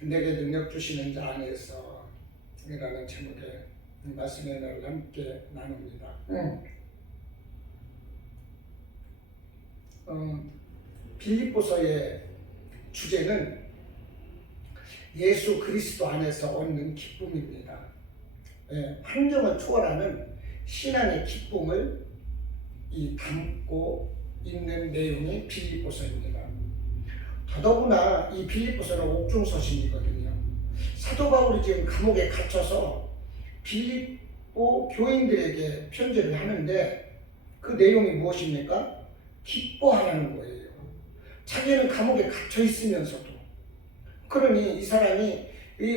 내게 능력 주시는 자 안에서 이라는 제목의 말씀의 날을 함께 나눕니다. 빌립보서의 주제는 예수 그리스도 안에서 얻는 기쁨입니다. 환경을 초월하는 신앙의 기쁨을 담고 있는 내용이 빌립보서입니다. 더더구나 이 빌립보서는 옥중서신이거든요. 사도 바울이 지금 감옥에 갇혀서 빌립보 교인들에게 편지를 하는데 그 내용이 무엇입니까? 기뻐하라는 거예요. 자기는 감옥에 갇혀 있으면서도. 그러니 이 사람이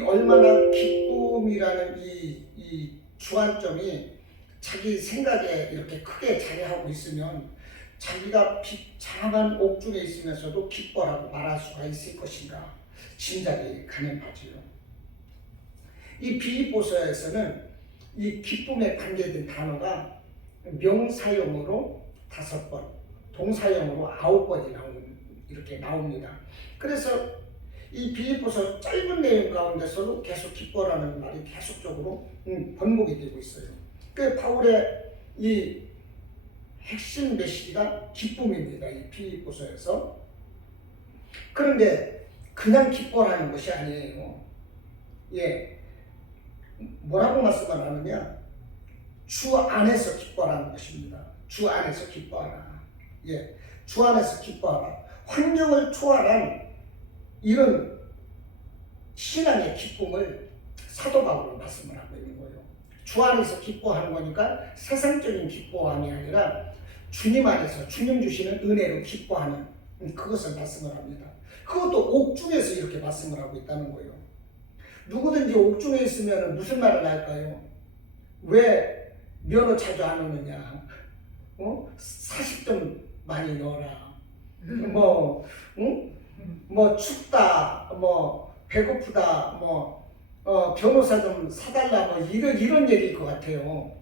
얼마나 기쁨이라는 이 주안점이 자기 생각에 이렇게 크게 자리하고 있으면 자기가 비참한 옥중에 있으면서도 기뻐라고 말할 수가 있을 것인가 짐작이 가는 바지요. 이 빌립보서에서는 이 기쁨에 관계된 단어가 명사형으로 5번, 동사형으로 9번이 이렇게 나옵니다. 그래서 이 빌립보서 짧은 내용 가운데서도 계속 기뻐라는 말이 계속적으로 번복이 되고 있어요. 그 바울의 이 핵심 메시지가 기쁨입니다. 이 빌립보서에서. 그런데 그냥 기뻐라는 것이 아니에요. 뭐라고 말씀을 하느냐? 주 안에서 기뻐라는 것입니다. 주 안에서 기뻐하라. 주 안에서 기뻐하라. 환경을 초월한 이런 신앙의 기쁨을 사도 바울은 말씀을 하고 있는 거예요. 주 안에서 기뻐하는 거니까 세상적인 기뻐함이 아니라 주님 안에서 주님 주시는 은혜로 기뻐하는 그것을 말씀을 합니다. 그것도 옥중에서 이렇게 말씀을 하고 있다는 거예요. 누구든지 옥중에 있으면 무슨 말을 할까요? 왜 면허 자주 안 오느냐? 40점 많이 넣어라. 춥다, 배고프다, 변호사 좀 사달라, 이런 얘기일 것 같아요.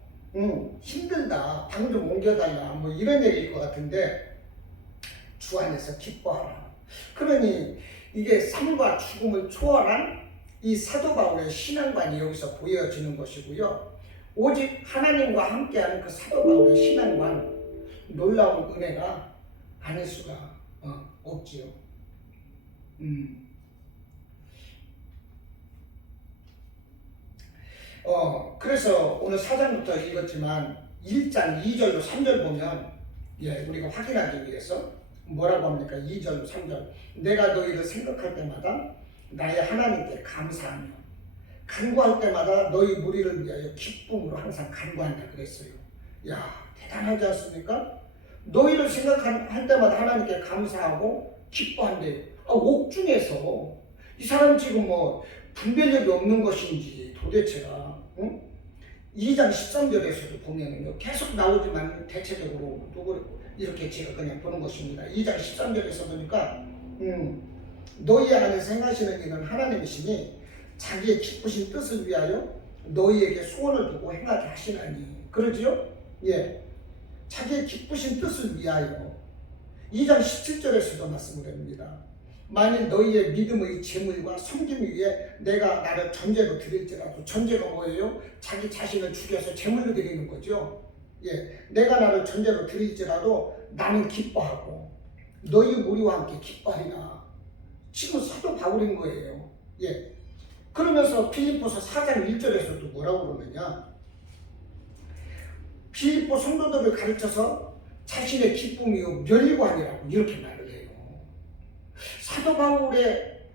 힘들다, 방 좀 옮겨달라, 이런 얘기일 것 같은데, 주 안에서 기뻐하라. 그러니 이게 삶과 죽음을 초월한 이 사도 바울의 신앙관이 여기서 보여지는 것이고요. 오직 하나님과 함께하는 그 사도 바울의 신앙관, 놀라운 은혜가 아닐 수가 없지요. 그래서 오늘 4장부터 읽었지만 1장 2절로 3절 보면 우리가 확인하기 위해서 뭐라고 합니까? 2절, 3절. 내가 너희를 생각할 때마다 나의 하나님께 감사하며 간구할 때마다 너희 무리를 위하여 기쁨으로 항상 간구한다 그랬어요. 대단하지 않습니까? 너희를 생각할 때마다 하나님께 감사하고 기뻐한대요. 옥중에서 이 사람 지금 분별력이 없는 것인지 도대체가 2장 13절에서도 보면은요 계속 나오지만 대체적으로 이렇게 제가 그냥 보는 것입니다. 2장 13절에서 보니까 너희 안에서 행하시는 이는 하나님이시니 자기의 기쁘신 뜻을 위하여 너희에게 소원을 두고 행하게 하시나니. 그러지요? 자기의 기쁘신 뜻을 위하여. 2장 17절에서도 말씀을 합니다. 만일 너희의 믿음의 재물과 섬김 위에 내가 나를 전제로 드릴지라도. 전제가 뭐예요? 자기 자신을 죽여서 재물로 드리는 거죠. 내가 나를 전제로 드릴지라도 나는 기뻐하고 너희 무리와 함께 기뻐하리라. 지금 사도 바울인 거예요. 그러면서 빌립보서 4장 1절에서도 뭐라고 그러느냐? 빌립보 성도들을 가르쳐서 자신의 기쁨이요 멸관이라고 이렇게 말을 해요. 사도 바울의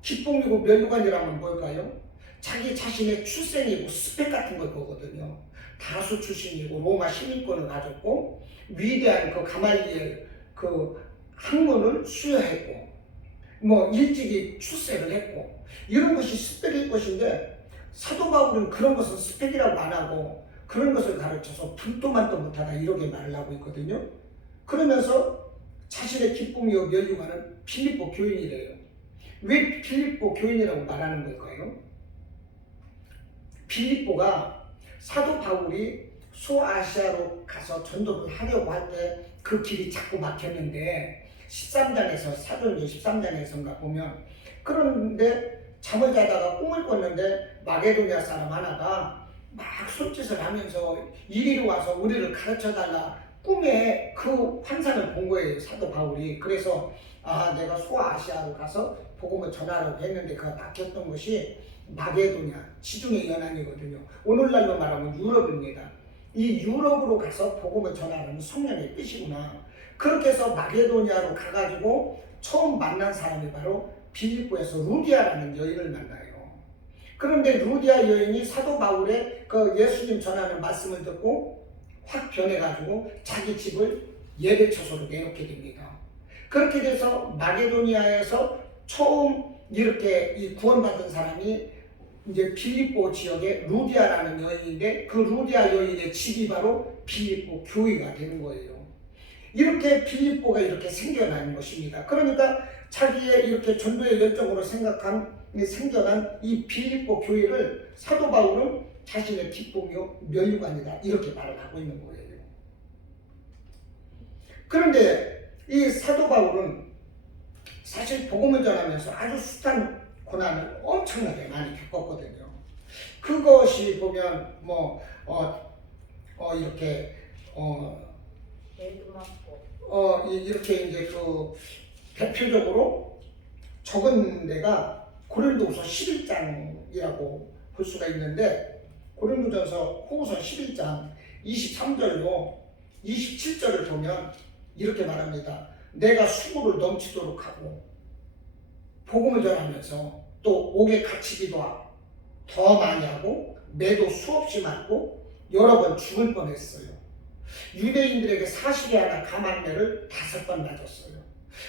기쁨이고 멸관이라면 뭘까요? 자기 자신의 출생이고 스펙 같은 걸 거거든요. 다수 출신이고 로마 시민권을 가졌고 위대한 그 가말리엘 그 학문을 수여했고 일찍이 출세를 했고 이런 것이 스펙일 것인데 사도 바울은 그런 것은 스펙이라고 안 하고 그런 것을 가르쳐서 불도만도 못하다 이렇게 말을 하고 있거든요. 그러면서 자신의 기쁨이요 멸류관은 빌립보 교인이래요. 왜 빌립보 교인이라고 말하는 걸까요? 빌립보가 사도 바울이 소아시아로 가서 전도를 하려고 할 때 그 길이 자꾸 막혔는데 13장에서 사도행전 13장에서인가 보면 그런데 잠을 자다가 꿈을 꿨는데 마게도냐 사람 하나가 막 손짓을 하면서 이리로 와서 우리를 가르쳐달라, 꿈에 그 환상을 본 거예요, 사도 바울이. 그래서 내가 소아시아로 가서 복음을 전하라고 했는데 그가 막혔던 것이 마게도냐, 지중해 연안이거든요. 오늘날로 말하면 유럽입니다. 이 유럽으로 가서 복음을 전하라는 성령의 뜻이구나. 그렇게 해서 마게도냐로 가가지고 처음 만난 사람이 바로 빌립보에서 루디아라는 여인을 만나요. 그런데 루디아 여인이 사도 바울의 그 예수님 전하는 말씀을 듣고 확 변해가지고 자기 집을 예배처소로 내놓게 됩니다. 그렇게 돼서 마게도니아에서 처음 이렇게 이 구원받은 사람이 이제 빌립보 지역의 루디아라는 여인인데, 그 루디아 여인의 집이 바로 빌립보 교회가 되는 거예요. 이렇게 빌립보가 이렇게 생겨난 것입니다. 그러니까 자기의 이렇게 전도의 열정으로 생겨난 이 빌립보 교회를 사도 바울은 자신의 기쁨이요 면류관이다, 이렇게 말을 하고 있는 거예요. 그런데 이 사도 바울은 사실 복음을 전하면서 아주 숱한 고난을 엄청나게 많이 겪었거든요. 그것이 보면 이렇게 이렇게 이제 그 대표적으로 적은 데가 고린도후서 11장이라고 볼 수가 있는데, 고린도전서 후서 11장 23절로 27절을 보면 이렇게 말합니다. 내가 수고를 넘치도록 하고 복음을 전하면서 또 옥에 갇히기도 하고 더 많이 하고 매도 수없이 맞고 여러 번 죽을 뻔했어요. 유대인들에게 40에 하나 감한매를 5번 맞았어요.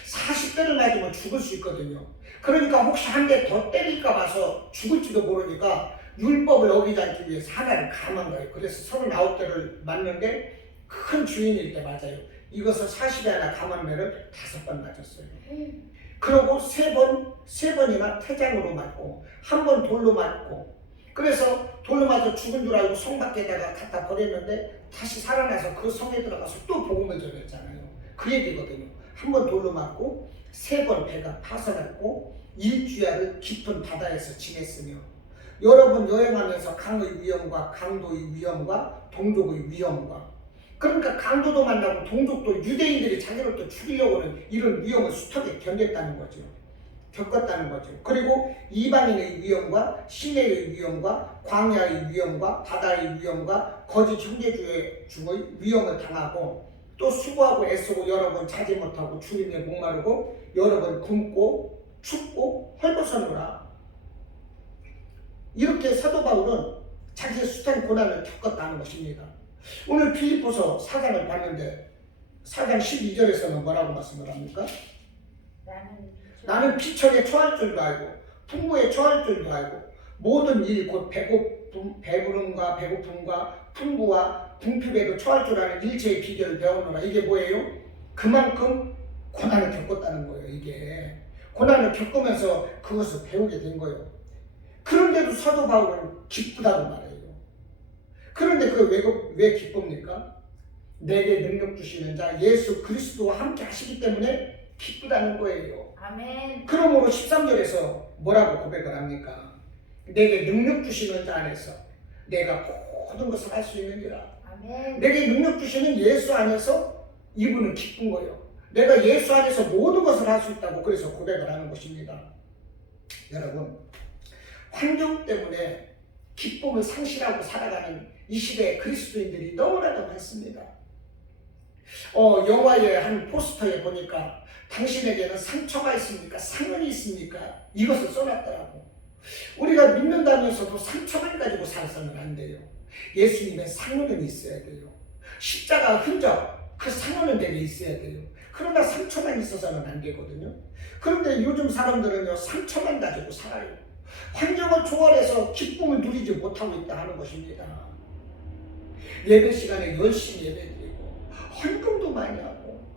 40대를 맞으면 죽을 수 있거든요. 그러니까 혹시 한 대 더 때릴까 봐서 죽을지도 모르니까 율법을 어기지 않기 위해서 하나를 감한 거예요. 그래서 39대를 맞는데 큰 주인일 때 맞아요. 이것을 40에 하나 감한매를 5번 맞았어요. 그러고 세 번이나 태장으로 맞고 한 번 돌로 맞고, 그래서 돌로 맞아 죽은 줄 알고 성 밖에다가 갖다 버렸는데 다시 살아나서 그 성에 들어가서 또 복음을 전했잖아요. 그 얘기거든요. 한 번 돌로 맞고 3번 배가 파손했고 일주야를 깊은 바다에서 지냈으며 여러 번 여행하면서 강의 위험과 강도의 위험과 동족의 위험과, 그러니까 강도도 만나고 동족도 유대인들이 자기를 또 죽이려고 하는 이런 위험을 숱하게 겪었다는 거죠. 그리고 이방인의 위험과 시내의 위험과 광야의 위험과 바다의 위험과 거짓 형제주의 중의 위험을 당하고, 또 수고하고 애쓰고 여러 번 자지 못하고 주님에 목마르고 여러 번 굶고 춥고 헐벗어노라. 이렇게 사도 바울은 자기의 숱한 고난을 겪었다는 것입니다. 오늘 빌립보서 4장을 봤는데 4장 12절에서는 뭐라고 말씀을 합니까? 나는 피천에 처할 줄도 알고 풍부에 처할 줄도 알고 모든 일 곧 배부름과 배고픔과 풍부와 궁핍에도 처할 줄 아는 일체의 비결을 배우노라. 이게 뭐예요? 그만큼 고난을 겪었다는 거예요. 이게 고난을 겪으면서 그것을 배우게 된 거예요. 그런데도 사도 바울은 기쁘다고 말해요. 그런데 왜 기쁩니까? 내게 능력 주시는 자 예수 그리스도와 함께 하시기 때문에 기쁘다는 거예요. 아멘. 그러므로 13절에서 뭐라고 고백을 합니까? 내게 능력 주시는 자 안에서 내가 모든 것을 할 수 있느니라. 아멘. 내게 능력 주시는 예수 안에서 이분은 기쁜 거예요. 내가 예수 안에서 모든 것을 할 수 있다고 그래서 고백을 하는 것입니다. 여러분, 환경 때문에 기쁨을 상실하고 살아가는 이 시대의 그리스도인들이 너무나도 많습니다. 영화의 한 포스터에 보니까 당신에게는 상처가 있습니까? 상흔이 있습니까? 이것을 써놨더라고. 우리가 믿는다면서도 상처만 가지고 살아서는 안 돼요. 예수님의 상흔은 있어야 돼요. 십자가 흔적, 그 상흔은 내게 있어야 돼요. 그러나 상처만 있어서는 안 되거든요. 그런데 요즘 사람들은요, 상처만 가지고 살아요. 환경을 초월해서 기쁨을 누리지 못하고 있다 하는 것입니다. 예배 시간에 열심히 예배드리고 헌금도 많이 하고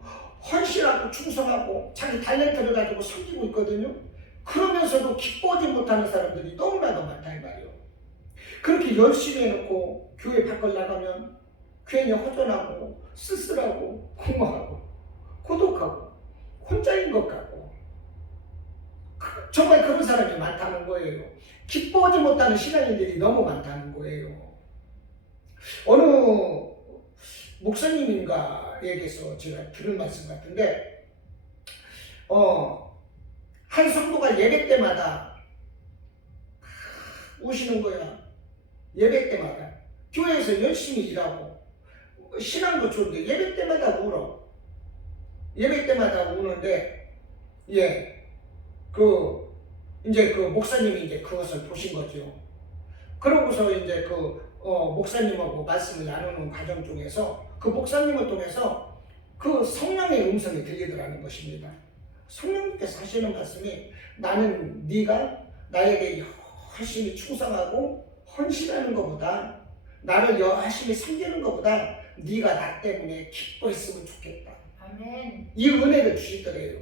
헌신하고 충성하고 자기 탤런트를 가지고 섬기고 있거든요. 그러면서도 기뻐하지 못하는 사람들이 너무나도 많다 이 말이에요. 그렇게 열심히 해놓고 교회 밖을 나가면 괜히 허전하고 쓸쓸하고 공허하고 고독하고 혼자인 것 같고 정말 그런 사람이 많다는 거예요. 기뻐하지 못하는 신앙인들이 너무 많다는 거예요. 어느 목사님인가에게서 제가 들은 말씀 같은데, 한 성도가 예배 때마다 우시는 거야. 예배 때마다. 교회에서 열심히 일하고, 신앙도 좋은데 예배 때마다 울어. 예배 때마다 우는데, 이제 그 목사님이 이제 그것을 보신 거죠. 그러고서 이제 목사님하고 말씀을 나누는 과정 중에서 그 목사님을 통해서 그 성령의 음성이 들리더라는 것입니다. 성령님께서 하시는 말씀이, 나는 네가 나에게 열심히 충성하고 헌신하는 것보다, 나를 열심히 섬기는 것보다 네가 나 때문에 기뻐했으면 좋겠다. 아멘. 이 은혜를 주시더래요.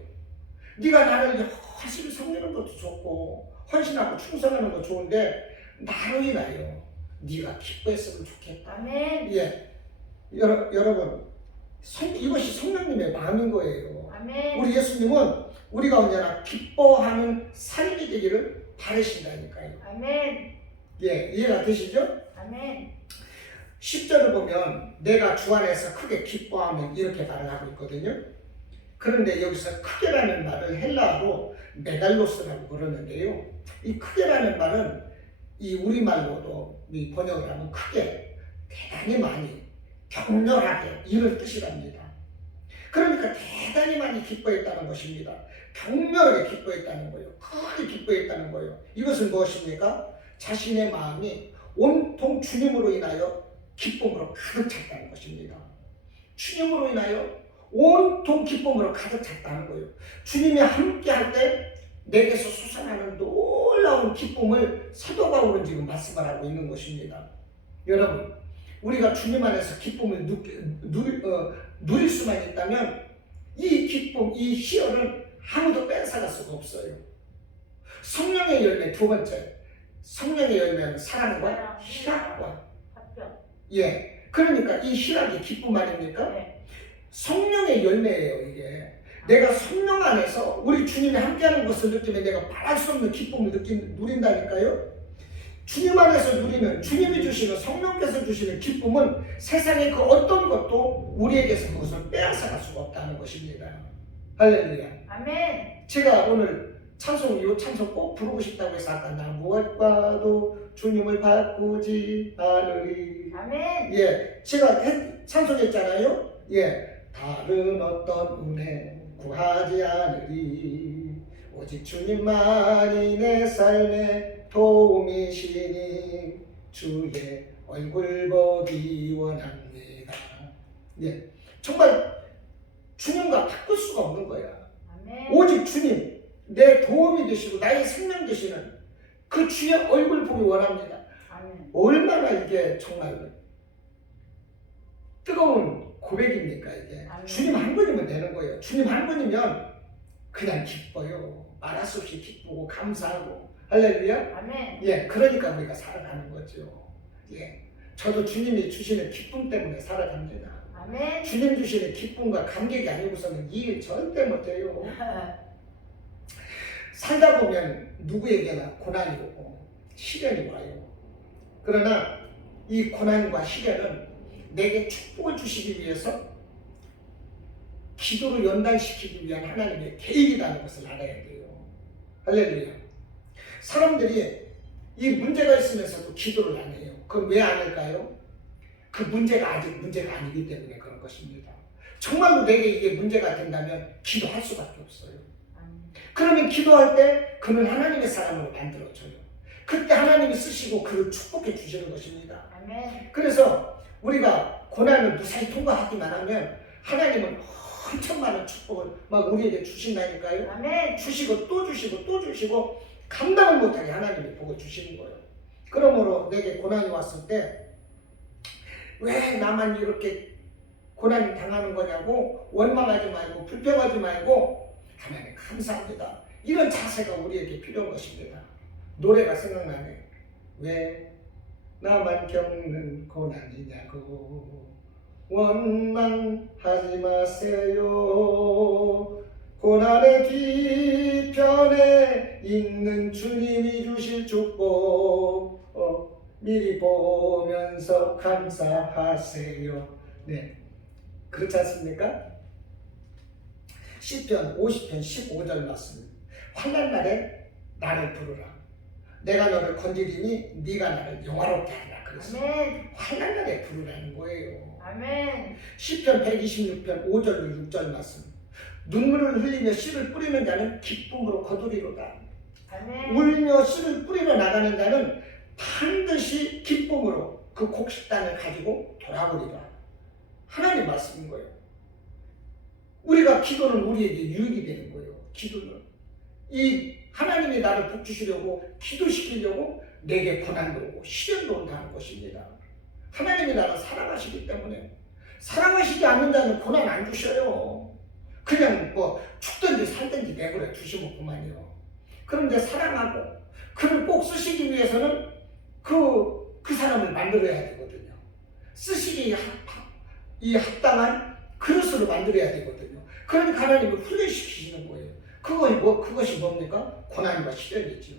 네가 나를 열심히 섬기는 것도 좋고 헌신하고 충성하는 것도 좋은데 나로 인하여 네가 기뻐했으면 좋겠다. 아멘. 여러분, 이것이 성령님의 마음인 거예요. 아멘. 우리 예수님은 우리가 언제나 기뻐하는 삶이 되기를 바라신다니까요. 아멘. 이해가 되시죠? 아멘. 10절을 보면 내가 주 안에서 크게 기뻐하면 이렇게 말을 하고 있거든요. 그런데 여기서 크게라는 말을 헬라어로 메달로스라고 그러는데요. 이 크게라는 말은 이 우리말로도 번역을 하면 크게, 대단히 많이, 격렬하게 이런 뜻이랍니다. 그러니까 대단히 많이 기뻐했다는 것입니다. 격렬하게 기뻐했다는 거예요. 크게 기뻐했다는 거예요. 이것은 무엇입니까? 자신의 마음이 온통 주님으로 인하여 기쁨으로 가득 찼다는 것입니다. 주님으로 인하여 온통 기쁨으로 가득 찼다는 거예요. 주님이 함께 할 때 내게서 솟아나는 놀라운 기쁨을 사도 바울은 지금 말씀을 하고 있는 것입니다. 여러분, 우리가 주님 안에서 기쁨을 누릴 수만 있다면 이 기쁨, 이 희열은 아무도 뺏어갈 수가 없어요. 성령의 열매, 두 번째, 성령의 열매는 사랑과 희락과 합격. 그러니까 이 희락이 기쁨 아닙니까? 네. 성령의 열매예요. 이게 내가 성령 안에서 우리 주님이 함께하는 것을 느끼면 내가 말할 수 없는 기쁨을 누린다니까요. 주님 안에서 누리는, 주님이 주시는, 성령께서 주시는 기쁨은 세상의 그 어떤 것도 우리에게서 그것을 빼앗아갈 수가 없다는 것입니다. 할렐루야. 아멘. 제가 오늘 찬송, 이 찬송 꼭 부르고 싶다고 해서 아까 나 무엇과도 주님을 바꾸지 않으리. 아멘. 제가 찬송했잖아요. 다른 어떤 은혜 구하지 않으리. 오직 주님만이 내 삶의 도움이시니 주의 얼굴 보기 원합니다. 정말 주님과 바꿀 수가 없는 거야. 아멘. 오직 주님, 내 도움이 되시고 나의 생명 되시는 그 주의 얼굴 보기 원합니다. 아멘. 얼마나 이게 정말 뜨거운 고백입니까 이게. 아멘. 주님 한 분이면 되는 거예요. 주님 한 분이면 그냥 기뻐요. 말할 수 없이 기쁘고 감사하고. 할렐루야. 아멘. 그러니까 우리가 살아가는 거죠. 저도 주님이 주시는 기쁨 때문에 살아갑니다. 아멘. 주님 주시는 기쁨과 감격이 아니고서는 이 일 절대 못해요. 살다 보면 누구에게나 고난이 오고 시련이 와요. 그러나 이 고난과 시련은 내게 축복을 주시기 위해서 기도를 연단시키기 위한 하나님의 계획이라는 것을 알아야 돼요. 할렐루야. 사람들이 이 문제가 있으면서도 기도를 안 해요. 그럼 왜 안 할까요? 그 문제가 아직 문제가 아니기 때문에 그런 것입니다. 정말로 내게 이게 문제가 된다면 기도할 수밖에 없어요. 그러면 기도할 때 그는 하나님의 사람으로 만들어져요. 그때 하나님이 쓰시고 그를 축복해 주시는 것입니다. 아멘. 그래서 우리가 고난을 무사히 통과하기만 하면 하나님은 엄청 많은 축복을 막 우리에게 주신다니까요. 아멘. 주시고 또 주시고 또 주시고 감당을 못하게 하나님이 보고 주시는 거예요. 그러므로 내게 고난이 왔을 때 왜 나만 이렇게 고난 당하는 거냐고 원망하지 말고 불평하지 말고 하나님 감사합니다. 이런 자세가 우리에게 필요한 것입니다. 노래가 생각나네. 왜 나만 겪는 고난이냐고 원망하지 마세요. 고난의 뒤편에 있는 주님이 주실 축복 미리 보면서 감사하세요. 네, 그렇지 않습니까? 시편 50편 15절 말씀. 환난 날에 나를 부르라. 내가 너를 건지리니 네가 나를 영화롭게 하리라. 그랬어요. 아멘. 환난 날에 부르라는 거예요. 아멘. 시편 126편 5절 6절 말씀. 눈물을 흘리며 씨를 뿌리는 자는 기쁨으로 거두리로다. 아멘. 울며 씨를 뿌리러 나가는 자는 반드시 기쁨으로 그 곡식단을 가지고 돌아오리라. 하나님 말씀인 거예요. 우리가 기도는 우리에게 유익이 되는 거예요. 기도는 이 하나님이 나를 복 주시려고 기도시키려고 내게 고난도 오고 시련도 온다는 것입니다. 하나님이 나를 사랑하시기 때문에. 사랑하시지 않는 자는 고난 안 주셔요. 그냥 뭐 죽든지 살든지 내버려 두시면 그만이요. 그런데 사랑하고 그를 꼭 쓰시기 위해서는 그 사람을 만들어야 되거든요. 쓰시기에 합당한 그릇으로 만들어야 되거든요. 그러니까 하나님을 훈련시키시는 거예요. 그것이 뭡니까? 고난과 시련이지요.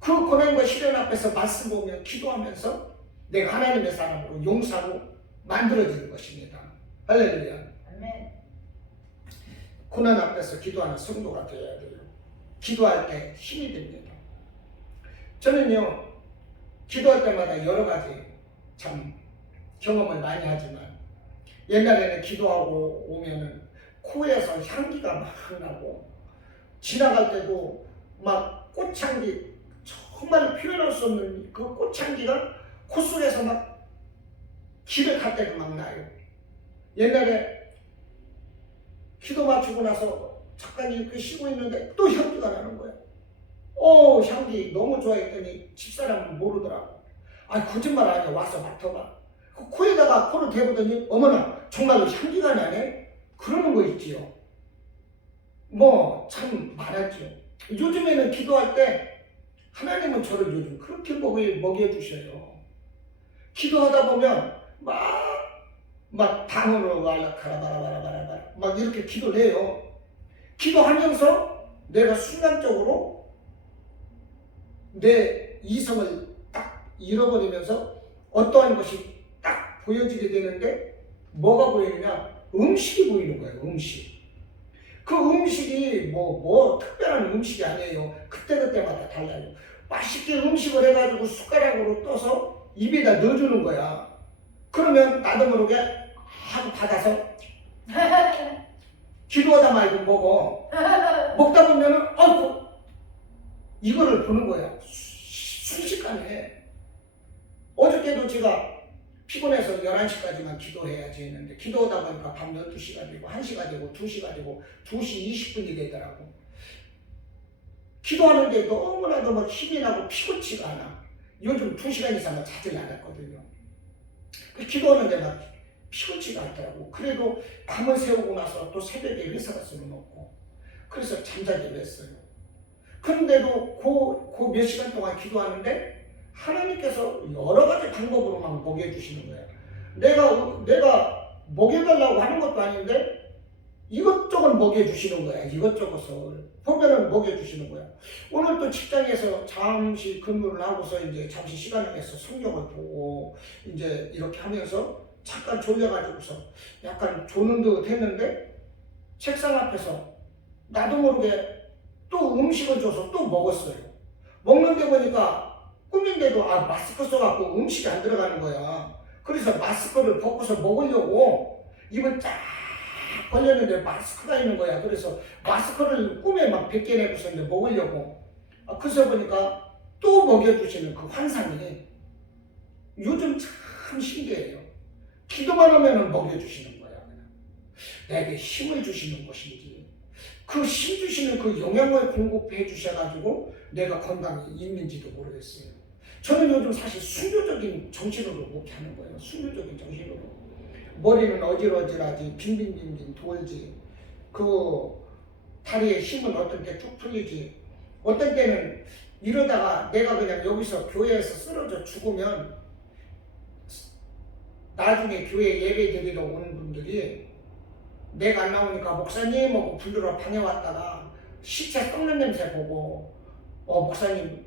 그 고난과 시련 앞에서 말씀 보며 기도하면서 내가 하나님의 사람으로 용사로 만들어지는 것입니다. 할렐루야. 아멘. 고난 앞에서 기도하는 성도가 되어야 돼요. 기도할 때 힘이 됩니다. 저는요, 기도할 때마다 여러 가지 참 경험을 많이 하지만 옛날에는 기도하고 오면은 코에서 향기가 막 나고 지나갈 때도 막 꽃향기, 정말 표현할 수 없는 그 꽃향기가 코 속에서 막 길을 갈 때도 막 나요. 옛날에 기도 마치고 나서 잠깐 이렇게 쉬고 있는데 또 향기가 나는 거예요. 향기 너무 좋아했더니 집사람은 모르더라고. 거짓말 아니야. 와서 맡아봐. 그 코에다가 코를 대보더니 어머나 정말로 향기가 나네? 그러는 거 있지요. 뭐 참 많았죠. 요즘에는 기도할 때 하나님은 저를 요즘 그렇게 먹여주셔요. 기도하다 보면 막 방언으로 와라카라바라바라바라 막 이렇게 기도를 해요. 기도하면서 내가 순간적으로 내 이성을 딱 잃어버리면서 어떠한 것이 딱 보여지게 되는데 뭐가 보이느냐? 음식이 보이는 거예요. 음식. 그 음식이 뭐 특별한 음식이 아니에요. 그때그때마다 달라요. 맛있게 음식을 해가지고 숟가락으로 떠서 입에다 넣어주는 거야. 그러면 나도 모르게 하고 받아서 기도하다 말고 먹어. 먹다 보면은 이거를 보는 거야. 순식간에. 어저께도 제가 피곤해서 11시까지만 기도해야지 했는데 기도하다 보니까 밤 12시가 되고 1시가 되고 2시가 되고 2시 20분이 되더라고. 기도하는데 너무나도 막 힘이 나고 피곤치가 않아. 요즘 2시간 이상은 자질 않았거든요. 기도하는데 막 피곤치가 않더라고. 그래도 밤을 새우고 나서 또 새벽에 회사 갈 수는 없고 그래서 잠자기로 했어요. 그런데도 그 몇 시간 동안 기도하는데 하나님께서 여러 가지 방법으로 막 먹여주시는 거예요. 내가 먹여달라고 하는 것도 아닌데 이것저것 먹여주시는 거야. 이것저것을 보면은 먹여주시는 거야. 오늘 또 직장에서 잠시 근무를 하고서 이제 잠시 시간을 내서 성경을 보고 이제 이렇게 하면서 잠깐 졸려가지고서 약간 조는 듯 했는데 책상 앞에서 나도 모르게 또 음식을 줘서 또 먹었어요. 먹는데 보니까 꿈인데도 마스크 써갖고 음식이 안 들어가는 거야. 그래서 마스크를 벗고서 먹으려고 입을 쫙 벌렸는데 마스크가 있는 거야. 그래서 마스크를 꿈에 막 벗겨내고서 이제 먹으려고. 그래서 보니까 또 먹여주시는 그 환상이 요즘 참 신기해요. 기도만 하면은 먹여주시는 거야. 내게 힘을 주시는 것인지 그 힘 주시는 그 영양을 공급해 주셔가지고 내가 건강이 있는지도 모르겠어요. 저는 요즘 사실 순교적인 정신으로 못게 하는 거예요. 순교적인 정신으로. 머리는 어질어질하지 빙빙빙빙 돌지. 그 다리에 힘은 어떤 때 쭉 풀리지. 어떤 때는 이러다가 내가 그냥 여기서 교회에서 쓰러져 죽으면 나중에 교회 예배 드리러 오는 분들이 내가 안 나오니까 목사님 하고 부르러 방에 왔다가 시체 썩는 냄새 보고 목사님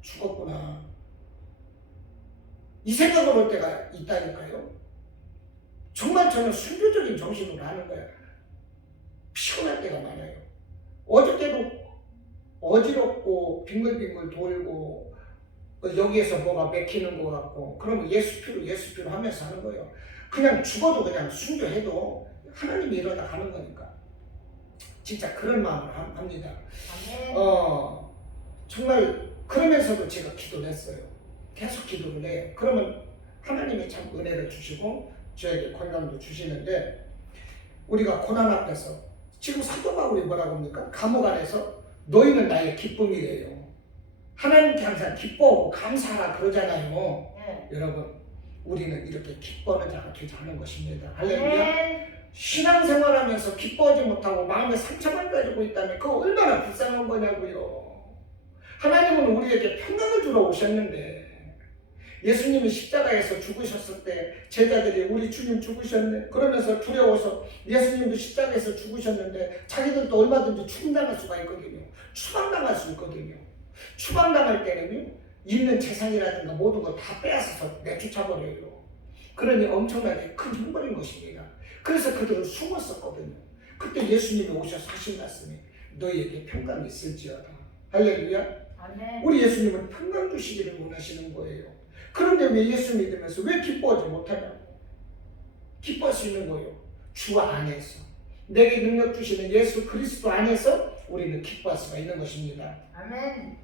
죽었구나 이 생각을 올 때가 있다니까요. 정말 저는 순교적인 정신으로 하는 거야. 피곤할 때가 많아요. 어저께도 어지럽고 빙글빙글 돌고 여기에서 뭐가 맥히는 것 같고 그러면 예수 피로 하면서 하는 거예요. 그냥 죽어도 그냥 순교해도 하나님이 일어나 가는 거니까 진짜 그런 마음을 합니다. 아멘. 정말 그러면서도 제가 기도를 했어요. 계속 기도를 해요. 그러면 하나님이 참 은혜를 주시고 저에게 건강도 주시는데 우리가 고난 앞에서 지금 사도 바울이 뭐라고 합니까? 감옥 안에서 너희는 나의 기쁨이래요. 하나님께 항상 기뻐하고 감사하라 그러잖아요. 네. 여러분 우리는 이렇게 기뻐하는 자가 되지 않는 것입니다. 할렐루야. 아멘. 신앙생활하면서 기뻐하지 못하고 마음에 상처만 가지고 있다면 그거 얼마나 불쌍한 거냐고요. 하나님은 우리에게 평강을 주러 오셨는데 예수님이 십자가에서 죽으셨을 때 제자들이 우리 주님 죽으셨네 그러면서 두려워서 예수님도 십자가에서 죽으셨는데 자기들도 얼마든지 추방당할 수가 있거든요. 추방당할 수 있거든요. 추방당할 때는요 있는 재산이라든가 모든 거 다 빼앗아서 내쫓아버려요. 그러니 엄청나게 큰 형벌인 것입니다. 그래서 그들은 숨었었거든요. 그때 예수님이 오셔서 하신 말씀이 너희에게 평강이 있을지어다. 할렐루야. 아멘. 우리 예수님은 평강 주시기를 원하시는 거예요. 그런데 왜 예수 믿으면서 왜 기뻐하지 못하냐고. 기뻐할 수 있는 거예요. 주 안에서 내게 능력 주시는 예수 그리스도 안에서 우리는 기뻐할 수가 있는 것입니다. 아멘.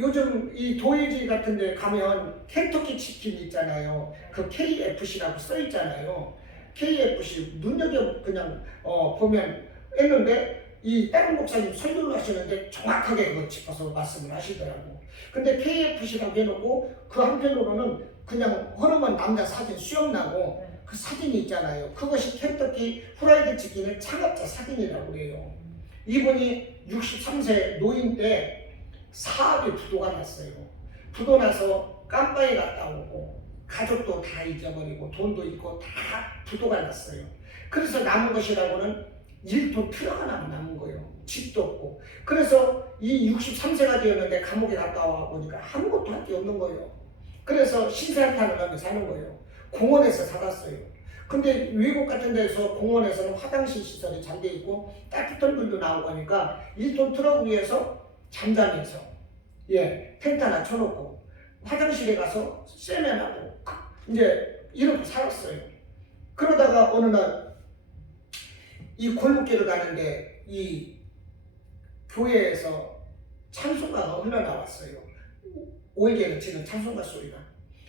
요즘 이 도예지 같은 데 가면 켄터키 치킨 있잖아요. 그 KFC라고 써 있잖아요. KFC 눈여겨 그냥 보면 했는데 이 다른 목사님 설교를 하시는데 정확하게 그거 짚어서 말씀을 하시더라고. 근데 KFC라고 해놓고 그 한편으로는 그냥 허름한 남자 사진 수염나고 그 사진이 있잖아요. 그것이 켄터키 프라이드 치킨의 창업자 사진이라고 그래요. 이분이 63세 노인 때 사업이 부도가 났어요. 부도 나서 깜빵에 갔다 오고 가족도 다 잊어버리고 돈도 잃고 다 부도가 났어요. 그래서 남은 것이라고는 1톤 트럭 하나 남은 거예요. 집도 없고. 그래서 이 63세가 되었는데 감옥에 갔다 와 보니까 아무것도 할 게 없는 거예요. 그래서 신세한탄을 하며 사는 거예요. 공원에서 살았어요. 근데 외국 같은 데서 공원에서는 화장실 시설이 잘 돼 있고 따뜻한 물도 나오고 하니까 1톤 트럭 위에서 잠자면서 텐트 하나 쳐놓고 화장실에 가서 세면하고 이제 이렇게 살았어요. 그러다가 어느 날 이 골목길을 가는데 이 교회에서 찬송가가 흘러나왔어요. 오일계를 치는 찬송가 소리가.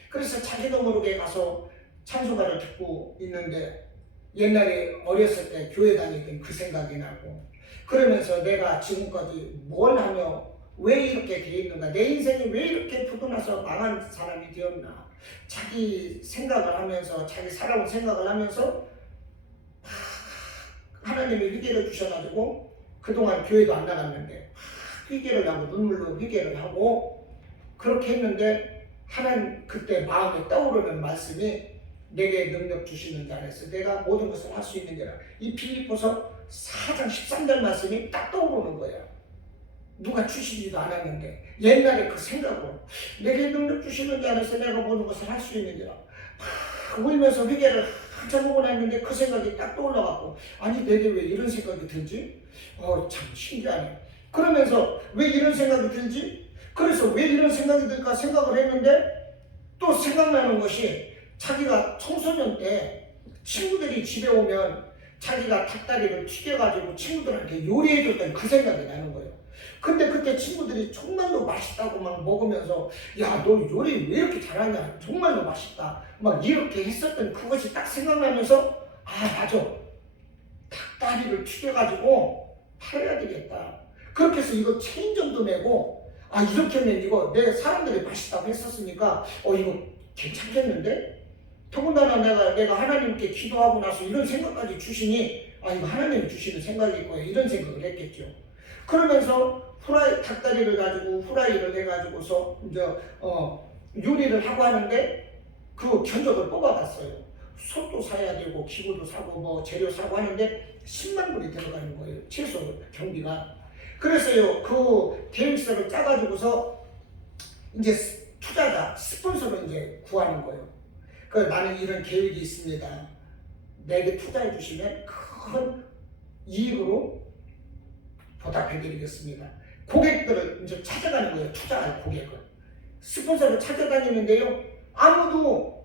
그래서 자기도 모르게 가서 찬송가를 듣고 있는데 옛날에 어렸을 때 교회 다니던 그 생각이 나고 그러면서 내가 지금까지 뭘 하며 왜 이렇게 돼 있는가, 내 인생이 왜 이렇게 부도나서 망한 사람이 되었나, 자기 생각을 하면서 자기 살아온 생각을 하면서 하나님이 회개를 주셔가지고 그동안 교회도 안 나갔는데 회개를 하고 눈물로 회개를 하고 그렇게 했는데 하나님 그때 마음에 떠오르는 말씀이 내게 능력 주시는 자라서 내가 모든 것을 할 수 있는 자라. 이 빌립보서 4장 13절 말씀이 딱 떠오르는 거예요. 누가 주시지도 않았는데 옛날에 그 생각으로 내게 능력 주시는 자라서 내가 모든 것을 할 수 있는 자라. 막 울면서 회개를 한참 하고 났는데 그 생각이 딱 떠올라갖고 아니 내게 왜 이런 생각이 들지? 참 신기하네. 그러면서 왜 이런 생각이 들지? 그래서 왜 이런 생각이 들까 생각을 했는데 또 생각나는 것이 자기가 청소년 때 친구들이 집에 오면 자기가 닭다리를 튀겨가지고 친구들한테 요리해줬던 그 생각이 나는 거예요. 근데 그때 친구들이 정말로 맛있다고 막 먹으면서 야, 너 요리 왜 이렇게 잘하냐, 정말로 맛있다 막 이렇게 했었던 그것이 딱 생각나면서 아 맞아, 닭다리를 튀겨가지고 팔아야 되겠다. 그렇게 해서 이거 체인점도 내고 아 이렇게 하면 이거 내 사람들이 맛있다고 했었으니까 이거 괜찮겠는데? 더군다나 내가 하나님께 기도하고 나서 이런 생각까지 주시니 아 이거 하나님이 주시는 생각일 거예요. 이런 생각을 했겠죠. 그러면서 닭다리를 가지고 후라이를 해가지고서 이제 요리를 하고 하는데 그 견적을 뽑아봤어요. 솥도 사야 되고 기구도 사고 뭐 재료 사고 하는데 10만 불이 들어가는 거예요. 최소 경비가. 그래서요 그 계획서를 짜가지고서 이제 투자자 스폰서를 이제 구하는 거예요. 그 나는 이런 계획이 있습니다. 내게 투자해 주시면 큰 이익으로 보답해 드리겠습니다. 고객들을 이제 찾아가는 거예요. 투자할 고객을. 스폰서를 찾아다니는데요. 아무도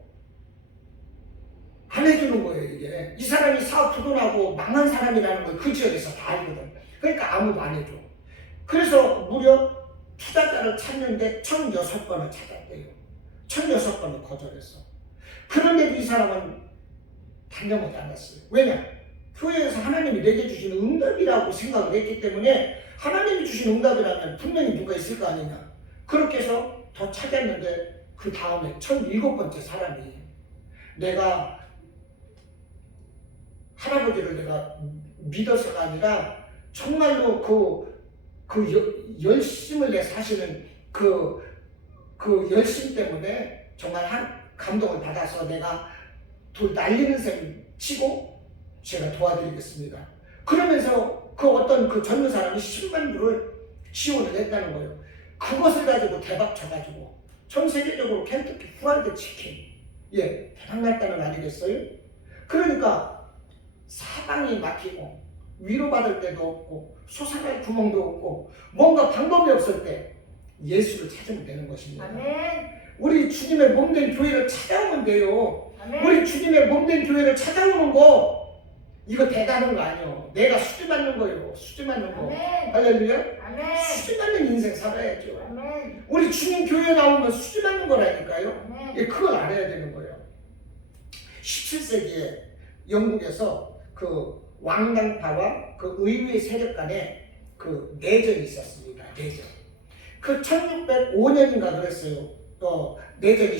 안 해주는 거예요. 이게 이 사람이 사업 부도나고 망한 사람이라는 걸 그 지역에서 다 알거든. 그러니까 아무도 안 해줘. 그래서 무려 투자자를 찾는데 1006번을 찾았대요. 1006번을 거절했어. 그런데도 이 사람은 단념하지 않았어요. 왜냐? 교회에서 하나님이 내게 주신 응답이라고 생각을 했기 때문에 하나님이 주신 응답이라면 분명히 누가 있을 거 아니냐. 그렇게 해서 더 찾았는데 그 다음에 1007번째 사람이 내가 할아버지를 내가 믿어서가 아니라 정말로 열심을 내 사시는 그 열심 때문에 정말 감동을 받아서 내가 돌 날리는 셈 치고 제가 도와드리겠습니다. 그러면서 그 어떤 그 젊은 사람이 10만 불을 지원을 했다는 거예요. 그것을 가지고 대박 쳐가지고 전 세계적으로 켄터키 프라이드 치킨 대박 났다는 거 아니겠어요? 그러니까 사방이 막히고 위로받을 데도 없고 솟아날 구멍도 없고 뭔가 방법이 없을 때 예수를 찾으면 되는 것입니다. 아멘. 우리 주님의 몸된 교회를 찾아오면 돼요. 아멘. 우리 주님의 몸된 교회를 찾아오는 거 이거 대단한 거 아니에요. 내가 수지 맞는 거예요. 수지 맞는 거. 아멘. 할렐루야. 아멘. 수지 맞는 인생 살아야죠. 아멘. 우리 주님 교회 나오면 수지 맞는 거라니까요. 아멘. 그걸 알아야 되는 거예요. 17세기에 영국에서 그 왕당파와 그 의회 세력 간에 그 내전이 있었습니다. 내전. 그 1605년인가 그랬어요. 내전이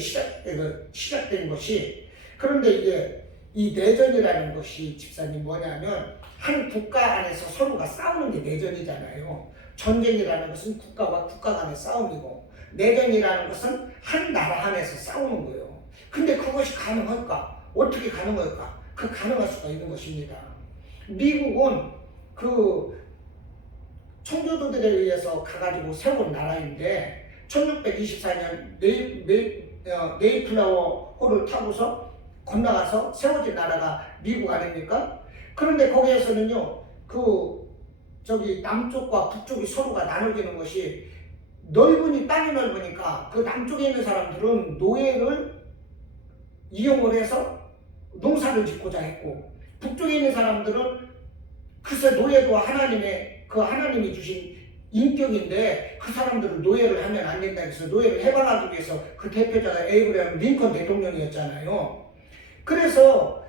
시작된 것이. 그런데 이게 이 내전이라는 것이 집사님 뭐냐면 한 국가 안에서 서로가 싸우는 게 내전이잖아요. 전쟁이라는 것은 국가와 국가 간의 싸움이고 내전이라는 것은 한 나라 안에서 싸우는 거예요. 근데 그것이 가능할까? 어떻게 가능할까? 그 가능할 수가 있는 것입니다. 미국은 그 청교도들에 의해서 가가지고 세운 나라인데 1624년 네이플라워 호를 타고서 건너가서 세워진 나라가 미국 아닙니까? 그런데 거기에서는요, 남쪽과 북쪽이 서로가 나눠지는 것이 땅이 넓으니까 그 남쪽에 있는 사람들은 노예를 이용을 해서 농사를 짓고자 했고, 북쪽에 있는 사람들은 글쎄 노예도 하나님이 주신 인격인데 그 사람들은 노예를 하면 안 된다 해서 노예를 해방하기 위해서 그 대표자가 에이브러함 링컨 대통령이었잖아요. 그래서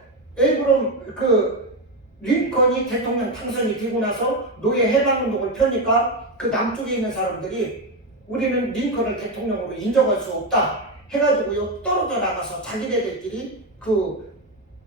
링컨이 대통령 당선이 되고 나서 노예 해방 운동을 펴니까 그 남쪽에 있는 사람들이 우리는 링컨을 대통령으로 인정할 수 없다 해가지고요 떨어져 나가서 자기네들끼리 그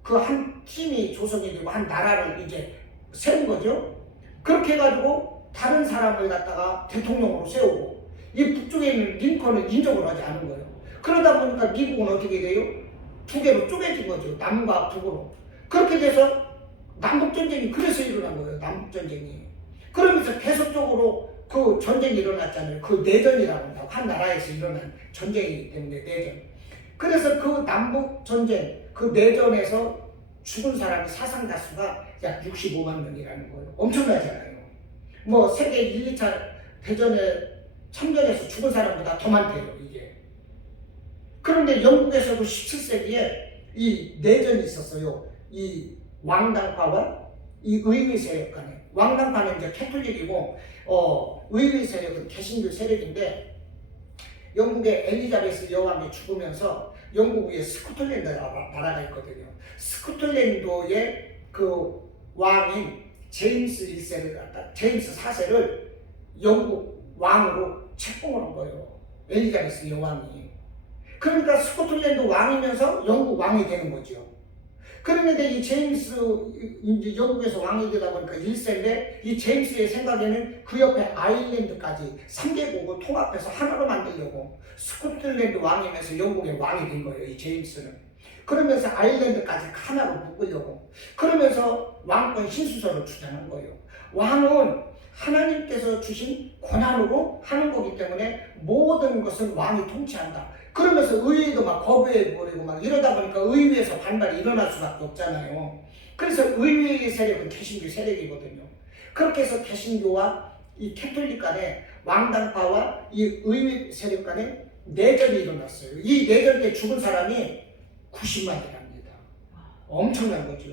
한 팀이 조성이 되고 한 나라를 이제 세운 거죠. 그렇게 해가지고 다른 사람을 갖다가 대통령으로 세우고 이 북쪽에 있는 링컨을 인정을 하지 않은 거예요. 그러다 보니까 미국은 어떻게 돼요? 두 개로 쪼개진 거죠. 남과 북으로. 그렇게 돼서 남북전쟁이 그래서 일어난 거예요. 남북전쟁이. 그러면서 계속적으로 그 전쟁이 일어났잖아요. 그 내전이라고 한다고. 한 나라에서 일어난 전쟁이기 때문에 내전. 그래서 그 남북전쟁, 그 내전에서 죽은 사람이 사상 다수가 약 65만 명이라는 거예요. 엄청나잖아요. 뭐 세계 1, 2차 대전에 참전해서 죽은 사람보다 더 많대요, 이게. 그런데 영국에서도 17세기에 이 내전이 있었어요. 이 왕당파와 이 의회 세력 간에. 왕당파는 이제 캐톨릭이고, 의회 세력은 개신교 세력인데, 영국의 엘리자베스 여왕이 죽으면서 영국 위에 스코틀랜드 나라가 있거든요. 스코틀랜드의 그 왕인 제임스 4세를 영국 왕으로 책봉을 한 거예요. 엘리자베스 여왕이. 그러니까 스코틀랜드 왕이면서 영국 왕이 되는 거죠. 그런데 이 제임스, 이제 영국에서 왕이 되다 보니까 1세인데, 이 제임스의 생각에는 그 옆에 아일랜드까지 3개국을 통합해서 하나로 만들려고 스코틀랜드 왕이면서 영국의 왕이 된 거예요, 이 제임스는. 그러면서 아일랜드까지 하나로 묶으려고. 그러면서 왕권 신수설을 주장한 거예요. 왕은 하나님께서 주신 권한으로 하는 거기 때문에 모든 것은 왕이 통치한다. 그러면서 의회도 막 거부해버리고 막 이러다 보니까 의회에서 반발이 일어날 수밖에 없잖아요. 그래서 의회의 세력은 개신교 세력이거든요. 그렇게 해서 개신교와 이 캐톨릭 간에 왕당파와 이 의회 세력 간에 내전이 일어났어요. 이 내전 때 죽은 사람이 90만이랍니다. 엄청난 거죠.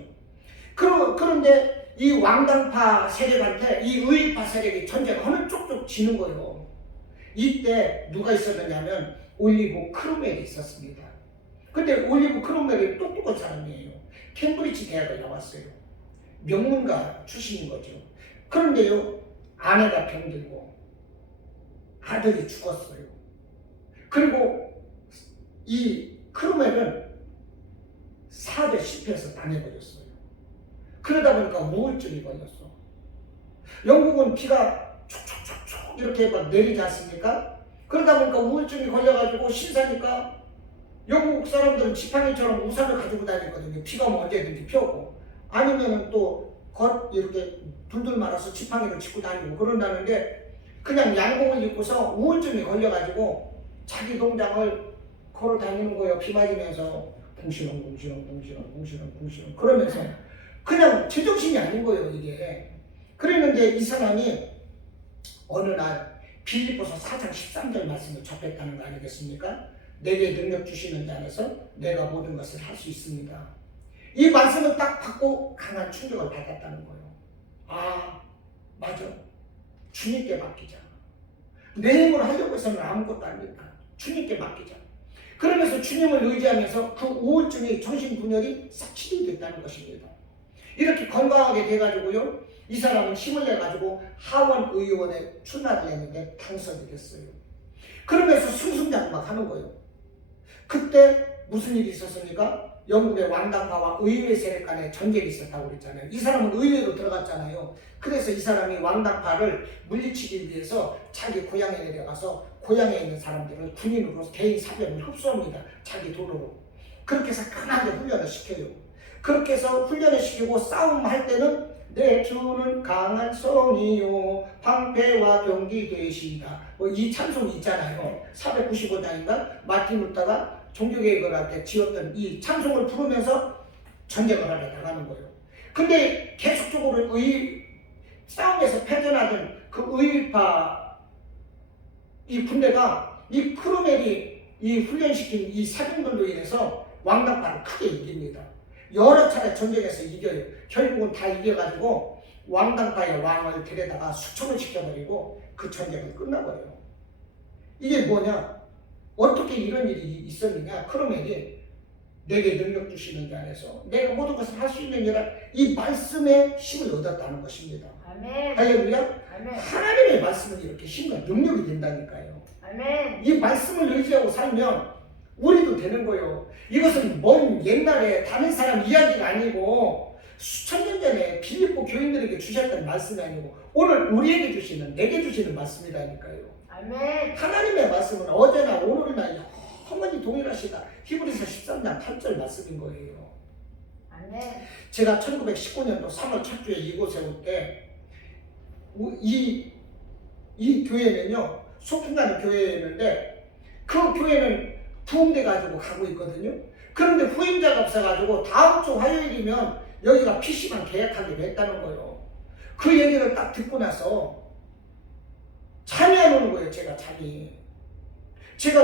그런데 이 왕당파 세력한테 이 의회파 세력이 전쟁하는 쪽쪽 지는 거예요. 이때 누가 있었느냐면 올리브 크롬웰이 있었습니다. 근데 올리브 크롬웰이 똑똑한 사람이에요. 캠브리지 대학을 나왔어요. 명문가 출신인 거죠. 그런데요, 아내가 병들고 아들이 죽었어요. 그리고 이 크롬웰은 사업에 실패해서 당해버렸어요. 그러다 보니까 우울증이 걸렸어. 영국은 비가 촉촉촉촉 이렇게 막 내리지 않습니까? 그러다 보니까 우울증이 걸려가지고 신사니까 영국 사람들은 지팡이처럼 우산을 가지고 다니거든요. 비가 오면 언제든지 펴고. 아니면은 또 이렇게 둘둘 말아서 지팡이를 짚고 다니고 그런다는데 그냥 양복을 입고서 우울증이 걸려가지고 자기 농장을 걸어 다니는 거예요. 비 맞으면서 궁시렁 그러면서 그냥 제정신이 아닌 거예요, 이게. 그랬는데 이 사람이 어느 날 빌립보서 4장 13절 말씀을 접했다는 거 아니겠습니까? 내게 능력 주시는 자 안에서 내가 모든 것을 할 수 있습니다. 이 말씀을 딱 받고 강한 충격을 받았다는 거예요. 아, 맞아. 주님께 맡기자. 내 힘으로 하려고 해서는 아무것도 아니다. 주님께 맡기자. 그러면서 주님을 의지하면서 그 우울증의 정신분열이 싹 치료됐다는 것입니다. 이렇게 건강하게 돼가지고요, 이 사람은 힘을 내가지고 하원 의원에 출마를 했는데 당선이 됐어요. 그러면서 승승장구막 하는 거예요. 그때 무슨 일이 있었습니까? 영국의 왕당파와 의회 세력 간에 전쟁이 있었다고 그랬잖아요. 이 사람은 의회로 들어갔잖아요. 그래서 이 사람이 왕당파를 물리치기 위해서 자기 고향에 내려가서 고향에 있는 사람들을 군인으로 개인 사병을 흡수합니다. 자기 돈으로. 그렇게 해서 강하게 훈련을 시켜요. 그렇게 해서 훈련을 시키고 싸움할 때는 내 주는 강한 성이요 방패와 병기 되시다. 이 찬송이 있잖아요. 495장인가 마틴 루터가 종교개혁을 할 때 지었던 이 찬송을 부르면서 전쟁을 하러 나가는 거예요. 근데 계속적으로 싸움에서 패전하던 그 의파 이 군대가 이 크로멜이 이 훈련시킨 이 사병들로 인해서 왕당파를 크게 이깁니다. 여러 차례 전쟁에서 이겨요. 결국은 다 이겨가지고 왕당파의 왕을 데려다가 수청을 시켜버리고 그 전쟁은 끝나버려요. 이게 뭐냐? 어떻게 이런 일이 있었느냐? 크로멜이 내게 능력 주시는 자 안에서 내가 모든 것을 할 수 있는 이라 이 말씀에 힘을 얻었다는 것입니다. 아멘. 할렐루야. 아멘. 하나님의 말씀은 이렇게 힘과 능력이 된다니까요. 아멘. 이 말씀을 의지하고 살면 우리도 되는 거예요. 이것은 먼 옛날에 다른 사람 이야기가 아니고 수천 년 전에 빌립보 교인들에게 주셨던 말씀이 아니고 오늘 우리에게 주시는, 내게 주시는 말씀이라니까요. 아멘. 하나님의 말씀은 어제나 오늘이나 영원히 동일하시다. 히브리서 13장 8절 말씀인 거예요. 아멘. 제가 1919년도 3월 첫 주에 이곳에 올 때 이 교회는요, 소풍 가는 교회였는데 그 교회는 부흥돼 가지고 가고 있거든요. 그런데 후임자가 없어가지고 다음 주 화요일이면 여기가 PC방 계약하기로 했다는 거예요. 그 얘기를 딱 듣고 나서 잠이 안 오는 거예요. 제가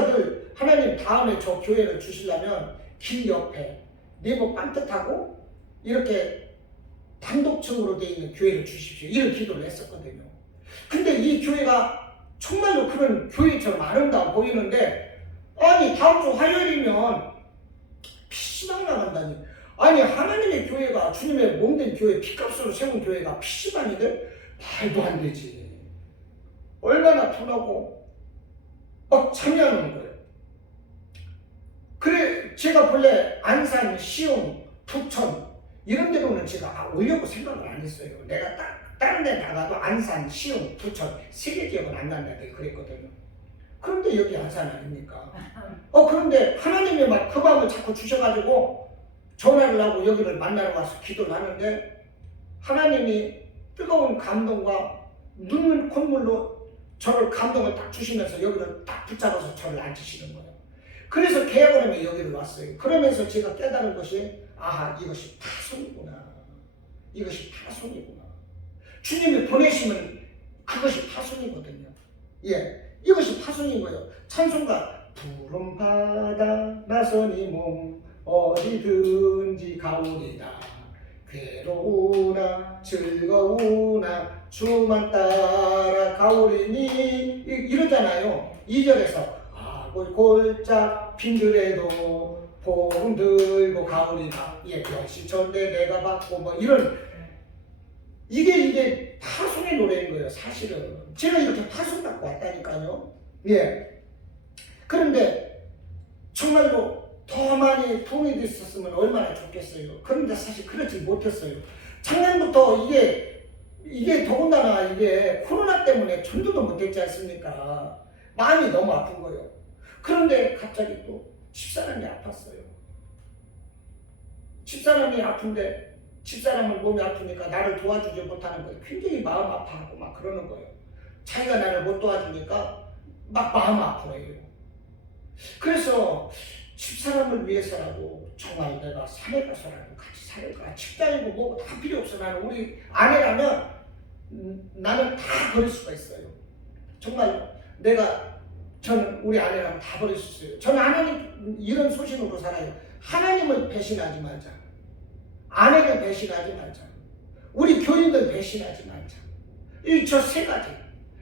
늘 하나님 다음에 저 교회를 주시려면 길 옆에 네모 반듯하고 이렇게 단독층으로 되어 있는 교회를 주십시오. 이런 기도를 했었거든요. 근데 이 교회가 정말로 그런 교회처럼 아름다워 보이는데 아니 다음 주 화요일이면 PC방 나간다니. 아니 하나님의 교회가 주님의 몸된 교회 피값으로 세운 교회가 PC방이 돼? 말도 안 되지. 얼마나 분하고 막 잠이 안 오는 거예요. 그래 제가 본래 안산, 시흥, 부천 이런 데로는 제가 오려고 생각을 안 했어요. 내가 다른 데 나가도 안산, 시흥, 부천 세 개 지역은 안 간다고 그랬거든요. 그런데 여기 안산 아닙니까? 그런데 하나님이 막 그 마음을 자꾸 주셔가지고 전화를 하고 여기를 만나러 와서 기도를 하는데 하나님이 뜨거운 감동과 눈물 콧물로 저를 감동을 딱 주시면서 여기를 딱 붙잡아서 저를 앉히시는 거예요. 그래서 계약원에 여기를 왔어요. 그러면서 제가 깨달은 것이 이것이 파송이구나. 이것이 파송이구나. 주님이 보내시면 그것이 파송이거든요. 이것이 파송인 거예요. 찬송가 푸른 바다 나선이 몸 어디든지 가오리다. 괴로우나 즐거우나 주만 따라 가오리니 이러잖아요. 2절에서 골짝 빈들에도 복음 들고 가오리다. 명시천대 내가 받고 이런 이게 파송의 노래인 거예요. 사실은 제가 이렇게 파송 갖고 왔다니까요. 그런데 정말로 더 많이 통일이 있었으면 얼마나 좋겠어요. 그런데 사실 그렇지 못했어요. 작년부터 이게 더군다나 이게 코로나 때문에 전도도 못했지 않습니까? 마음이 너무 아픈 거예요. 그런데 갑자기 또 집사람이 아팠어요. 집사람이 아픈데 집사람은 몸이 아프니까 나를 도와주지 못하는 거예요. 굉장히 마음 아파하고 막 그러는 거예요. 자기가 나를 못 도와주니까 막 마음 아파해요. 그래서 집사람을 위해서라도 정말 내가 산에 가서라도 같이 살까? 직장이고 뭐고 다 필요 없어. 나는 우리 아내라면 나는 다 버릴 수가 있어요. 정말 저는 우리 아내랑 다 버릴 수 있어요. 저는 하나님 이런 소신으로 살아요. 하나님을 배신하지 말자. 아내를 배신하지 말자. 우리 교인들 배신하지 말자. 저 세 가지.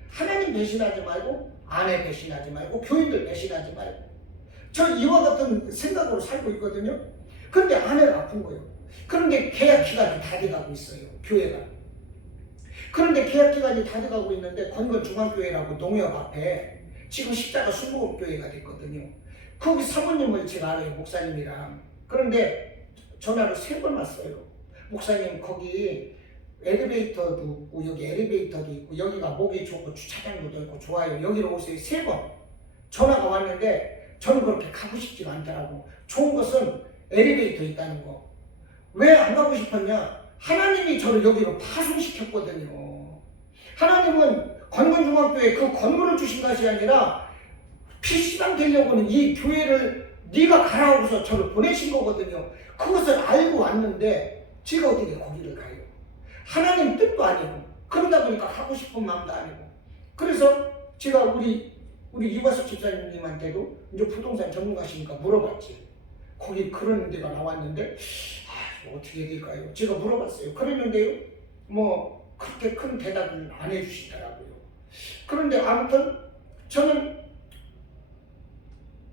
하나님 배신하지 말고, 아내 배신하지 말고, 교인들 배신하지 말고. 저 이와 같은 생각으로 살고 있거든요. 그런데 아내가 아픈 거예요. 그런데 계약 기간이 다 돼가고 있어요. 교회가. 그런데 계약 기간이 다 돼가고 있는데 건건중앙교회라고 농협 앞에 지금 십자가 순복음교회가 됐거든요. 거기 사모님을 제가 알아요. 목사님이랑. 그런데 전화를 3번 왔어요. 목사님 거기 엘리베이터도 있고 여기 엘리베이터도 있고 여기가 목이 좋고 주차장도 있고 좋아요. 여기로 오세요. 3번 전화가 왔는데 저는 그렇게 가고 싶지가 않더라고. 좋은 것은 엘리베이터 있다는 거. 왜 안 가고 싶었냐? 하나님이 저를 여기로 파송시켰거든요. 하나님은 건건중앙교회 그 건물을 주신 것이 아니라 PC방 되려고는 이 교회를 네가 가라고서 저를 보내신 거거든요. 그것을 알고 왔는데 제가 어떻게 거기를 가요? 하나님 뜻도 아니고 그러다 보니까 가고 싶은 마음도 아니고 그래서 제가 우리 이화숙 집사님한테도 이제 부동산 전문가시니까 물어봤지. 거기 그런 데가 나왔는데 어떻게 해야 될까요? 제가 물어봤어요. 그랬는데요 뭐 그렇게 큰 대답을 안 해주시더라고요. 그런데 아무튼 저는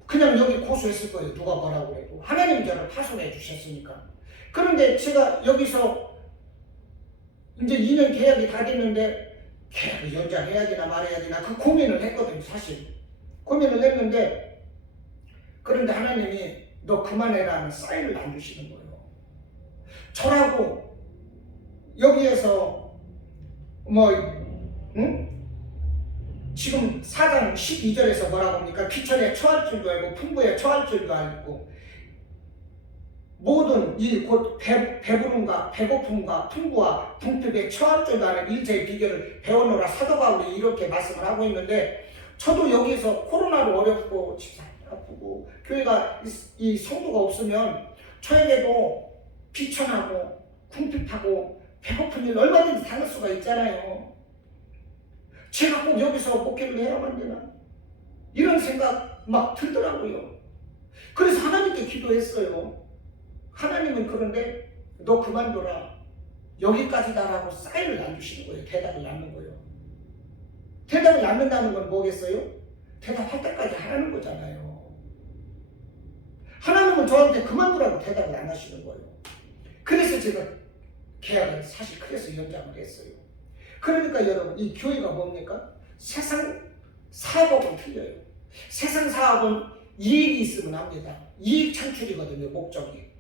그냥 여기 고소했을 거예요. 누가 뭐라고 해도. 하나님이 저를 파송해 주셨으니까. 그런데 제가 여기서 이제 2년 계약이 다 됐는데 계약을 연장해야 되나 말해야 되나 그 고민을 했거든요. 사실 고민을 했는데 그런데 하나님이 너 그만해라는 사인을 안 주시는 거예요. 저라고 여기에서 지금 4장 12절에서 뭐라고 합니까? 귀천에 처할 줄도 알고 풍부에 처할 줄도 알고 모든 이 곧 배부름과 배고픔과 풍부와 궁핍에 처할 줄도 아는 일체의 비결을 배워놓으라 사도 바울이 이렇게 말씀을 하고 있는데 저도 여기서 코로나로 어렵고 진짜 아프고 교회가 이 성도가 없으면 저에게도 비천하고 궁핍하고 배고픈 일 얼마든지 당할 수가 있잖아요. 제가 꼭 여기서 목회를 해야만 되나? 이런 생각 막 들더라고요. 그래서 하나님께 기도했어요. 하나님은 그런데 너 그만둬라. 여기까지다라고 사인을 안 주시는 거예요. 대답을 않는 거예요. 대답을 않는다는 건 뭐겠어요? 대답할 때까지 하라는 거잖아요. 하나님은 저한테 그만두라고 대답을 안 하시는 거예요. 그래서 제가 계약을 사실 그래서 연장을 했어요. 그러니까 여러분 이 교회가 뭡니까? 세상 사업은 틀려요. 세상 사업은 이익이 있으면 합니다. 이익 창출이거든요. 목적이.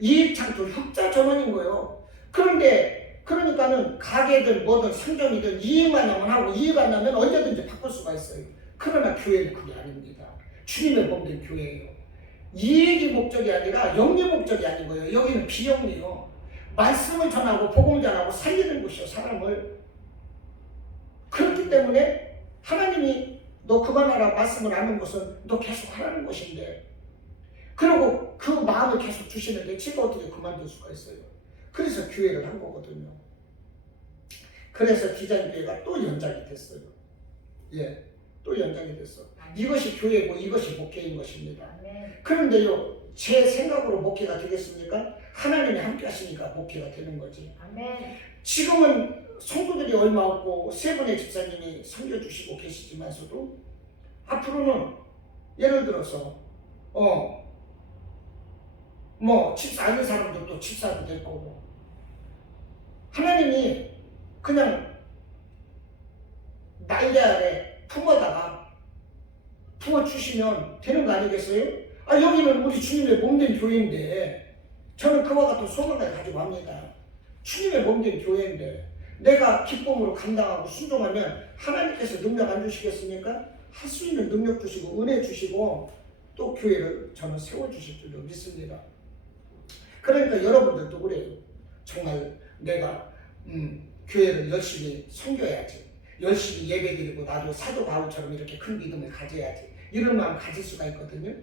이익 창출, 흑자 전환인 거예요. 그런데 그러니까는 가게든 뭐든 상점이든 이익만 나면 하고 이익 안 나면 언제든지 바꿀 수가 있어요. 그러나 교회는 그게 아닙니다. 주님의 몸된 교회예요. 이익이 목적이 아니라 영리 목적이 아닌 거예요. 여기는 비영리요. 말씀을 전하고 복음을 전하고 살리는 곳이요, 사람을. 그렇기 때문에 하나님이 너 그만하라 말씀을 하는 것은 너 계속 하라는 것인데, 그리고 그 마음을 계속 주시는데 제가 어떻게 그만둘 수가 있어요. 그래서 교회를 한 거거든요. 그래서 디자인교회가 또 연장이 됐어요. 예, 또 연장이 됐어. 이것이 교회고 이것이 목회인 것입니다. 아멘. 그런데요, 제 생각으로 목회가 되겠습니까? 하나님이 함께 하시니까 목회가 되는 거지. 아멘. 지금은 성도들이 얼마 없고 세 분의 집사님이 섬겨주시고 계시지만서도 앞으로는 예를 들어서 집사 아닌 사람들도 집사도 될 거고, 하나님이 그냥 날개 아래 품어다가 부어주시면 되는 거 아니겠어요? 여기는 우리 주님의 몸된 교회인데, 저는 그와 같은 소망을 가지고 합니다. 주님의 몸된 교회인데 내가 기쁨으로 감당하고 순종하면 하나님께서 능력 안 주시겠습니까? 할 수 있는 능력 주시고 은혜 주시고 또 교회를 저는 세워주실 줄로 믿습니다. 그러니까 여러분들도 그래요. 정말 내가 교회를 열심히 섬겨야지, 열심히 예배드리고 나도 사도 바울처럼 이렇게 큰 믿음을 가져야지, 이런 마음 가질 수가 있거든요.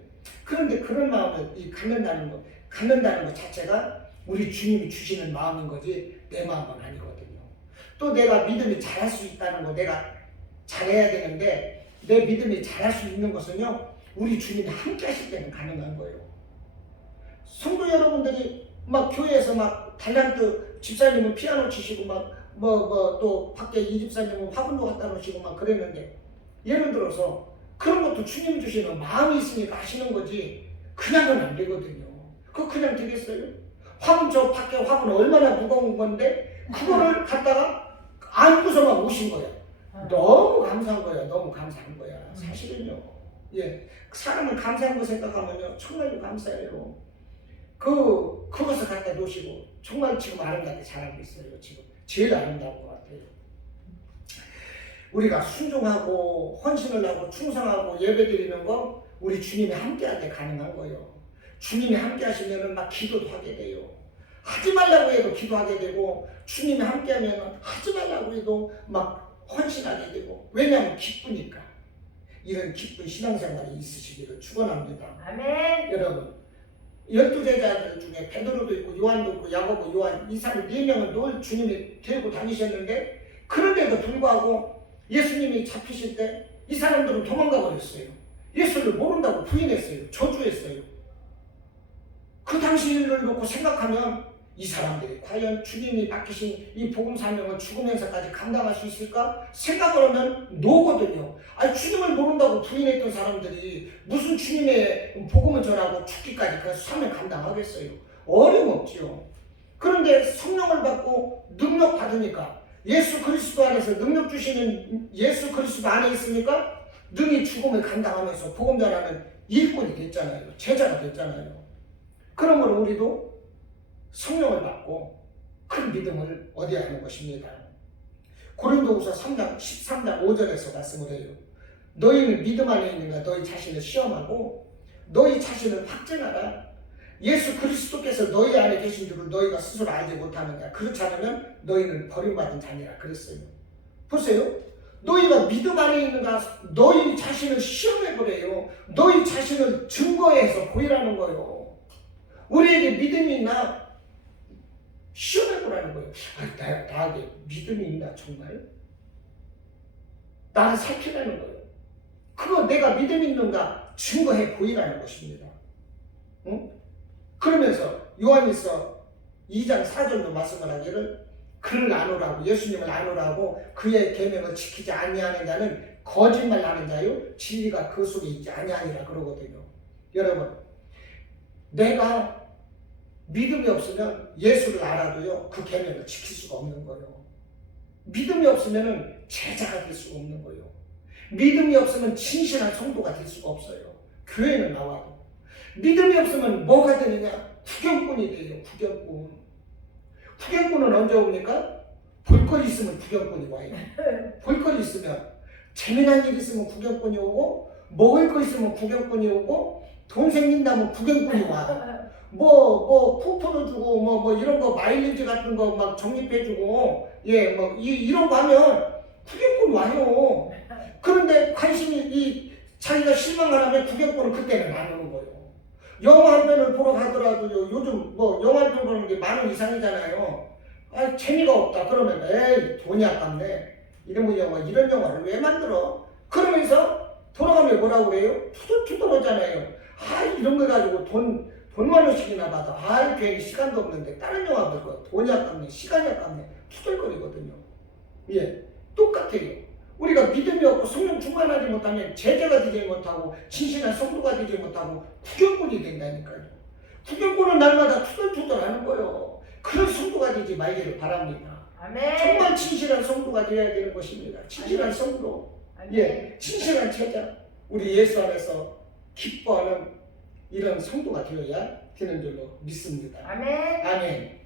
그런데 그런 마음을 갖는다는 것 자체가 우리 주님이 주시는 마음인 거지 내 마음은 아니거든요. 또 내가 믿음이 잘할 수 있다는 거, 내가 잘해야 되는데 내 믿음이 잘할 수 있는 것은요, 우리 주님이 함께 하실 때는 가능한 거예요. 성도 여러분들이 막 교회에서 막 달란트, 집사님은 피아노 치시고 또 밖에 이 집사님은 화분도 갖다 놓으시고 막 그랬는데, 예를 들어서 그런 것도 주님 주시는 마음이 있으니까 하시는 거지 그냥은 안 되거든요. 그거 그냥 되겠어요? 화분, 저 밖에 화분 얼마나 무거운 건데 그거를 갖다가 안고서만 오신 거야. 너무 감사한 거야. 너무 감사한 거야. 사실은요. 예, 사람을 감사한 거 생각하면요 정말로 감사해요. 그것을 갖다 놓으시고 정말 지금 아름답게 잘하고 있어요. 지금 제일 아름다운 것 같아요. 우리가 순종하고 헌신을 하고 충성하고 예배드리는 거 우리 주님이 함께할 때 가능한 거예요. 주님이 함께 하시면은 막 기도도 하게 돼요. 하지 말라고 해도 기도하게 되고, 주님이 함께 하면 하지 말라고 해도 막 헌신하게 되고, 왜냐하면 기쁘니까. 이런 기쁜 신앙생활이 있으시기를 축원합니다. 아멘. 여러분, 12제자들 중에 베드로도 있고 요한도 있고 야고보, 요한 이 사람 4명은 늘 주님이 데리고 다니셨는데, 그런데도 불구하고 예수님이 잡히실 때 이 사람들은 도망가 버렸어요. 예수를 모른다고 부인했어요. 저주했어요. 그 당시 일을 놓고 생각하면 이 사람들이 과연 주님이 맡기신 이 복음 사명을 죽으면서까지 감당할 수 있을까? 생각을 하면 노거든요. 주님을 모른다고 부인했던 사람들이 무슨 주님의 복음을 전하고 죽기까지 그 사명 감당하겠어요? 어림없지요. 그런데 성령을 받고 능력 받으니까, 예수 그리스도 안에서 능력 주시는 예수 그리스도 안에 있으니까 능히 죽음을 감당하면서 복음 전하는 일꾼이 됐잖아요. 제자가 됐잖아요. 그러므로 우리도 성령을 받고 큰 믿음을 얻어야 하는 것입니다. 고린도후서 3장 13장 5절에서 말씀을 해요. 너희는 믿음 안에 있는가 너희 자신을 시험하고 너희 자신을 확증하라. 예수 그리스도께서 너희 안에 계신 줄을 너희가 스스로 알지 못하는가. 그렇지 않으면 너희는 버림받은 자니라 그랬어요. 보세요. 너희가 믿음 안에 있는가, 너희 자신을 시험해보래요. 너희 자신을 증거해서 보이라는 거예요. 우리에게 믿음이 있나 시험해보라는 거예요. 나에게 믿음이 있나 정말? 나를 살피라는 거예요. 그거 내가 믿음 있는가 증거해 보이라는 것입니다. 응? 그러면서 요한일서 2장 4절로 말씀을 하기를, 그를 아노라고, 예수님을 아노라고 그의 계명을 지키지 아니하는 자는 거짓말하는 자요 진리가 그 속에 있지 아니하니라 그러거든요. 여러분, 내가 믿음이 없으면 예수를 알아도요 그 계명을 지킬 수가 없는 거예요. 믿음이 없으면 제자가 될 수가 없는 거예요. 믿음이 없으면 진실한 성도가 될 수가 없어요. 교회는 나와도. 믿음이 없으면 뭐가 되느냐? 구경꾼이 돼요. 구경꾼. 구경꾼은 언제 옵니까? 볼거리 있으면 구경꾼이 와요. 볼거리 있으면. 재미난 일 있으면 구경꾼이 오고, 먹을 거 있으면 구경꾼이 오고, 돈 생긴다면 구경꾼이 와. 뭐 쿠폰을 주고 뭐 이런 거 마일리지 같은 거 막 적립해주고, 예, 뭐 이런 거 하면 구경꾼 와요. 그런데 관심이 자기가 실망을 하면 구경꾼은 그때는 안 오는 거예요. 영화 한 편을 보러 가더라도요, 요즘 뭐 영화 한 편 보는 게 10,000원 이상이잖아요. 아, 재미가 없다 그러면 에이 돈이 아깝네. 이런 영화를 왜 만들어? 그러면서 돌아가면 뭐라고 그래요? 투덜투덜하잖아요. 아, 이런 거 가지고 돈 10,000원씩이나 받아. 아, 괜히 시간도 없는데 다른 영화 보고 돈이 아깝네, 시간이 아깝네, 투덜거리거든요. 예, 똑같아요. 우리가 믿음이 없고 성령 충만하지 못하면 제자가 되지 못하고 진실한 성도가 되지 못하고 구경꾼이 된다니까요. 구경꾼은 날마다 투덜투덜하는 거예요. 그런 성도가 되지 말기를 바랍니다. 아멘. 정말 진실한 성도가 되어야 되는 것입니다. 진실한 성도, 예, 진실한 제자, 우리 예수 안에서 기뻐하는 이런 성도가 되어야 되는 줄로 믿습니다. 아멘. 아멘.